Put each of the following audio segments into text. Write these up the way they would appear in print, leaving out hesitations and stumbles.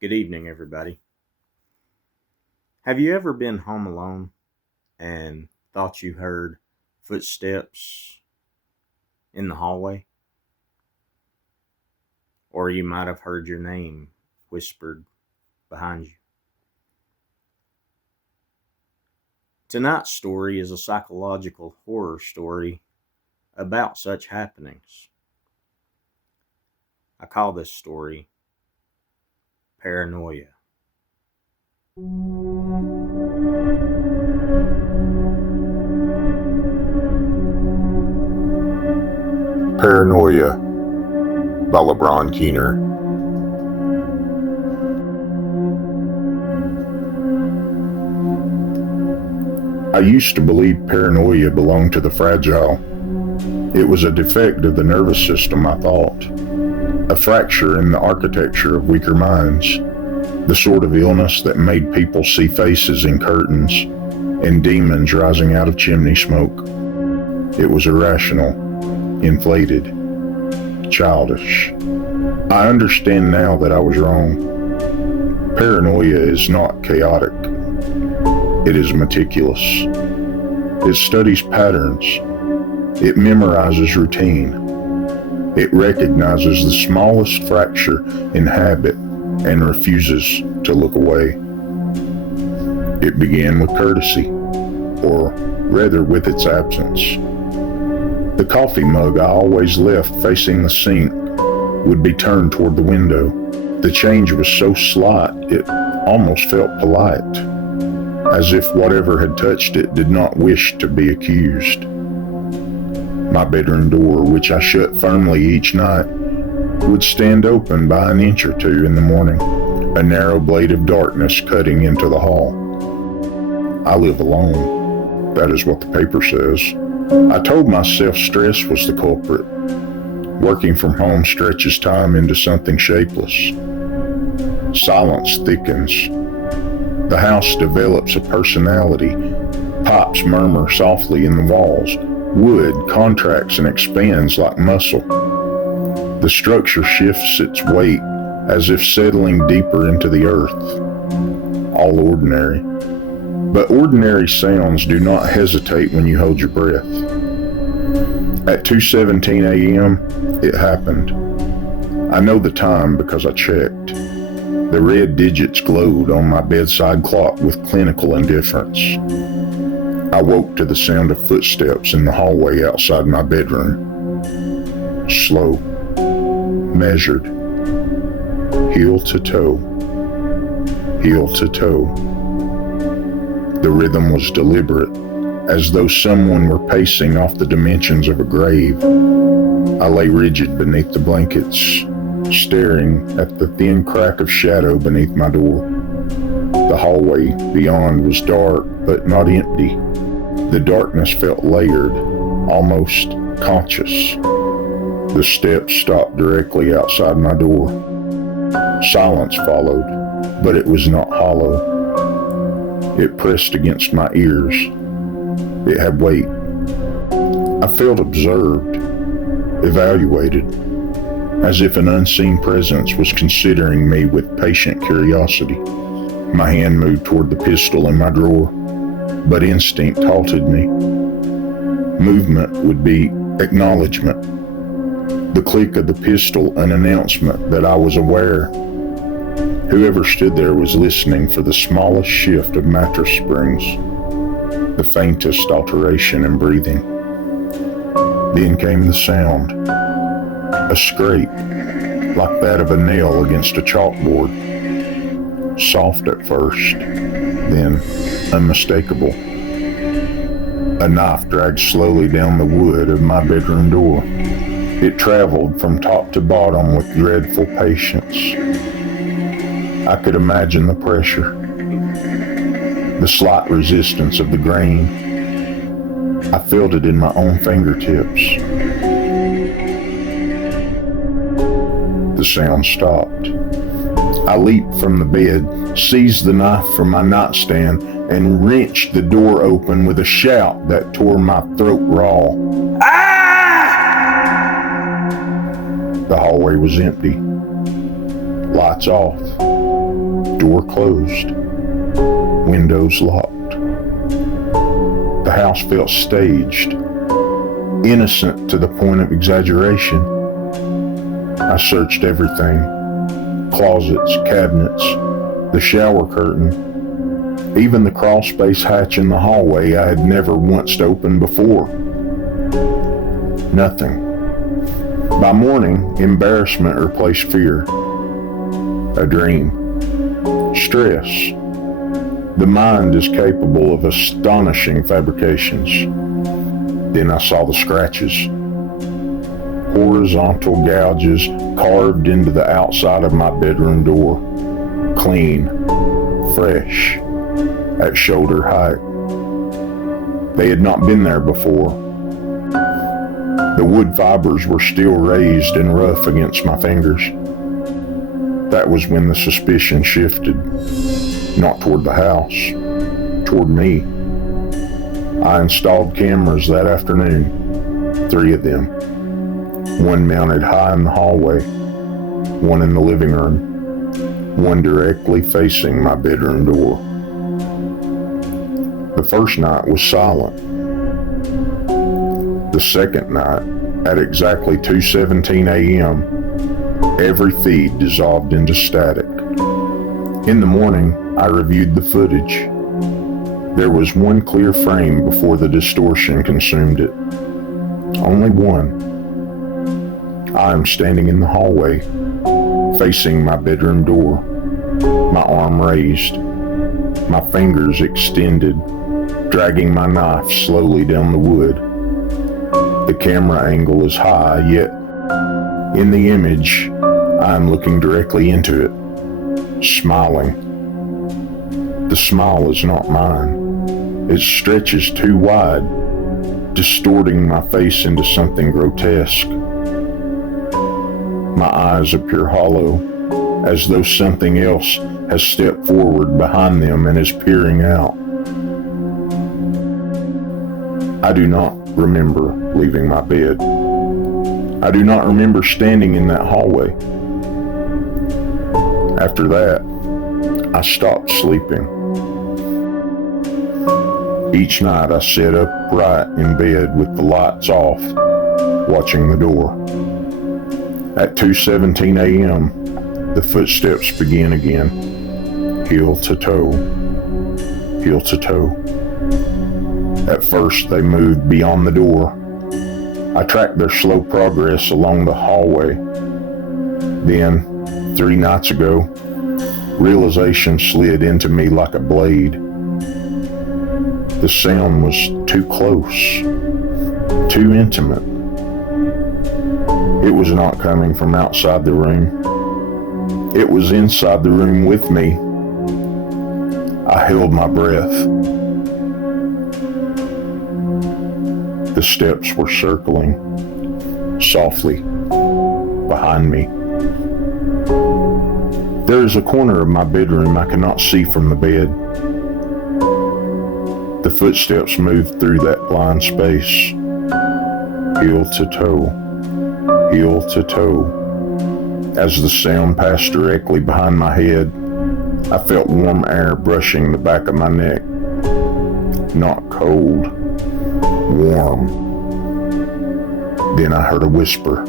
Good evening, everybody. Have you ever been home alone and thought you heard footsteps in the hallway? Or you might have heard your name whispered behind you. Tonight's story is a psychological horror story about such happenings. I call this story Paranoia. Paranoia by LeBron Keener. I used to believe paranoia belonged to the fragile. It was a defect of the nervous system, I thought. A fracture in the architecture of weaker minds. The sort of illness that made people see faces in curtains and demons rising out of chimney smoke. It was irrational, inflated, childish. I understand now that I was wrong. Paranoia is not chaotic. It is meticulous. It studies patterns. It memorizes routine. It recognizes the smallest fracture in habit and refuses to look away. It began with courtesy, or rather with its absence. The coffee mug I always left facing the sink would be turned toward the window. The change was so slight it almost felt polite, as if whatever had touched it did not wish to be accused. My bedroom door, which I shut firmly each night, would stand open by an inch or two in the morning, a narrow blade of darkness cutting into the hall. I live alone. That is what the paper says. I told myself stress was the culprit. Working from home stretches time into something shapeless. Silence thickens. The house develops a personality. Pipes murmur softly in the walls. Wood contracts and expands like muscle. The structure shifts its weight as if settling deeper into the earth. All ordinary. But ordinary sounds do not hesitate when you hold your breath. At 2:17 a.m., it happened. I know the time because I checked. The red digits glowed on my bedside clock with clinical indifference. I woke to the sound of footsteps in the hallway outside my bedroom. Slow, measured, heel to toe, heel to toe. The rhythm was deliberate, as though someone were pacing off the dimensions of a grave. I lay rigid beneath the blankets, staring at the thin crack of shadow beneath my door. The hallway beyond was dark, but not empty. The darkness felt layered, almost conscious. The steps stopped directly outside my door. Silence followed, but it was not hollow. It pressed against my ears. It had weight. I felt observed, evaluated, as if an unseen presence was considering me with patient curiosity. My hand moved toward the pistol in my drawer, but instinct halted me. Movement would be acknowledgement. The click of the pistol an announcement that I was aware. Whoever stood there was listening for the smallest shift of mattress springs, the faintest alteration in breathing. Then came the sound, a scrape, like that of a nail against a chalkboard. Soft at first, then unmistakable. A knife dragged slowly down the wood of my bedroom door. It traveled from top to bottom with dreadful patience. I could imagine the pressure, the slight resistance of the grain. I felt it in my own fingertips. The sound stopped. I leaped from the bed, seized the knife from my nightstand, and wrenched the door open with a shout that tore my throat raw. The hallway was empty. Lights off. door closed, windows locked. The house felt staged, innocent to the point of exaggeration. I searched everything: closets, cabinets, the shower curtain, even the crawl space hatch in the hallway I had never once opened before. Nothing. By morning, embarrassment replaced fear. A dream. Stress. The mind is capable of astonishing fabrications. Then I saw the scratches. Horizontal gouges carved into the outside of my bedroom door. Clean, fresh, at shoulder height. They had not been there before. The wood fibers were still raised and rough against my fingers. That was when the suspicion shifted, not toward the house, toward me. I installed cameras that afternoon, 3 of them. One mounted high in the hallway, one in the living room, one directly facing my bedroom door. The first night was silent. The second night, at exactly 2:17 a.m., every feed dissolved into static. In the morning, I reviewed the footage. There was one clear frame before the distortion consumed it. Only one. I am standing in the hallway, facing my bedroom door, my arm raised, my fingers extended, dragging my knife slowly down the wood. The camera angle is high, yet in the image, I am looking directly into it, smiling. The smile is not mine. It stretches too wide, distorting my face into something grotesque. My eyes appear hollow, as though something else has stepped forward behind them and is peering out. I do not remember leaving my bed. I do not remember standing in that hallway. After that, I stopped sleeping. Each night I sat upright in bed with the lights off, watching the door. At 2:17 a.m., the footsteps began again, heel to toe, heel to toe. At first they moved beyond the door. I tracked their slow progress along the hallway. Then, 3 nights ago, realization slid into me like a blade. The sound was too close, too intimate. It was not coming from outside the room. It was inside the room with me. I held my breath. The steps were circling, softly, behind me. There is a corner of my bedroom I cannot see from the bed. The footsteps moved through that blind space, heel to toe, heel to toe. As the sound passed directly behind my head, I felt warm air brushing the back of my neck. Not cold, warm. Then I heard a whisper,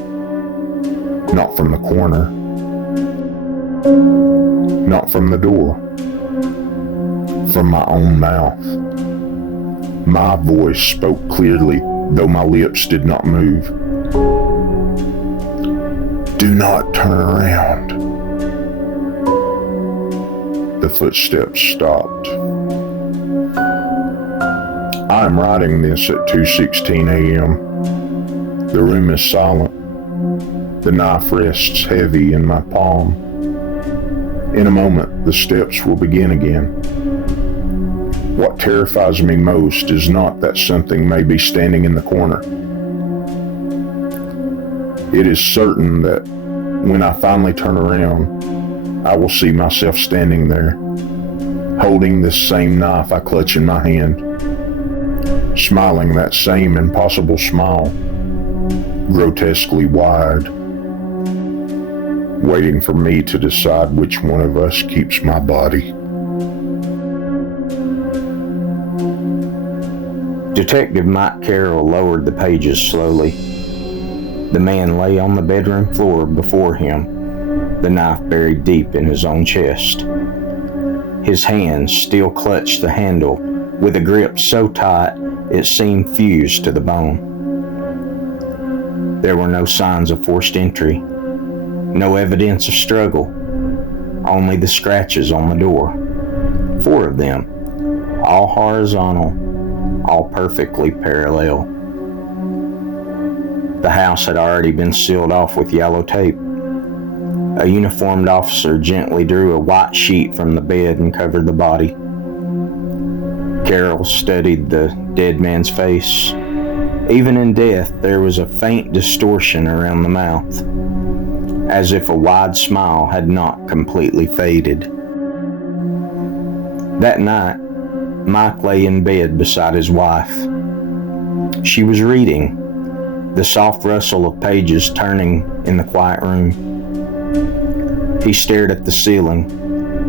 not from the corner, not from the door, from my own mouth. My voice spoke clearly, though my lips did not move. Do not turn around. The footsteps stopped. I am writing this at 2:16 a.m. The room is silent. The knife rests heavy in my palm. In a moment, the steps will begin again. What terrifies me most is not that something may be standing in the corner. It is certain that when I finally turn around, I will see myself standing there, holding this same knife I clutch in my hand, smiling that same impossible smile, grotesquely wide. waiting for me to decide which one of us keeps my body. Detective Mike Carroll lowered the pages slowly. The man lay on the bedroom floor before him, the knife buried deep in his own chest. His hands still clutched the handle with a grip so tight it seemed fused to the bone. There were no signs of forced entry, no evidence of struggle, only the scratches on the door. 4 of them, all horizontal, all perfectly parallel. The house had already been sealed off with yellow tape. A uniformed officer gently drew a white sheet from the bed and covered the body. Carol studied the dead man's face. Even in death, there was a faint distortion around the mouth, as if a wide smile had not completely faded. That night, Mike lay in bed beside his wife. She was reading, the soft rustle of pages turning in the quiet room. He stared at the ceiling,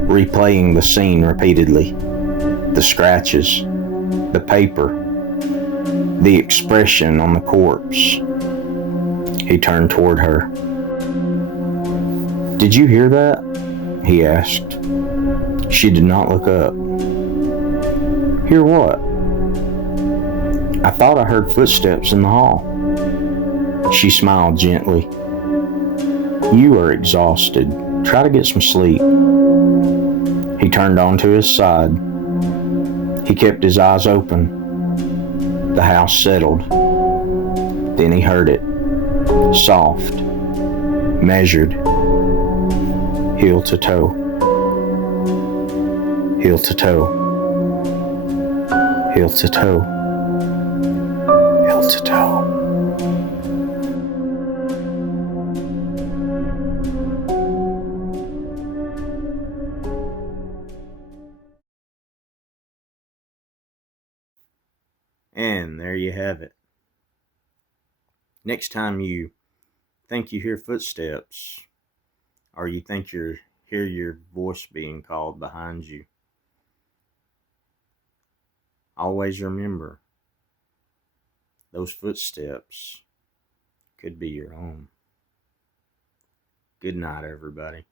replaying the scene repeatedly. The scratches, the paper, the expression on the corpse. He turned toward her. "Did you hear that?" he asked. She did not look up. "Hear what?" "I thought I heard footsteps in the hall." She smiled gently. "You are exhausted. Try to get some sleep." He turned onto his side. He kept his eyes open. The house settled. Then he heard it. Soft, measured, heel to toe. Heel to toe. Heel to toe. Heel to toe. And there you have it. Next time you think you hear footsteps, or you think you hear your voice being called behind you, always remember those footsteps could be your own. Good night, everybody.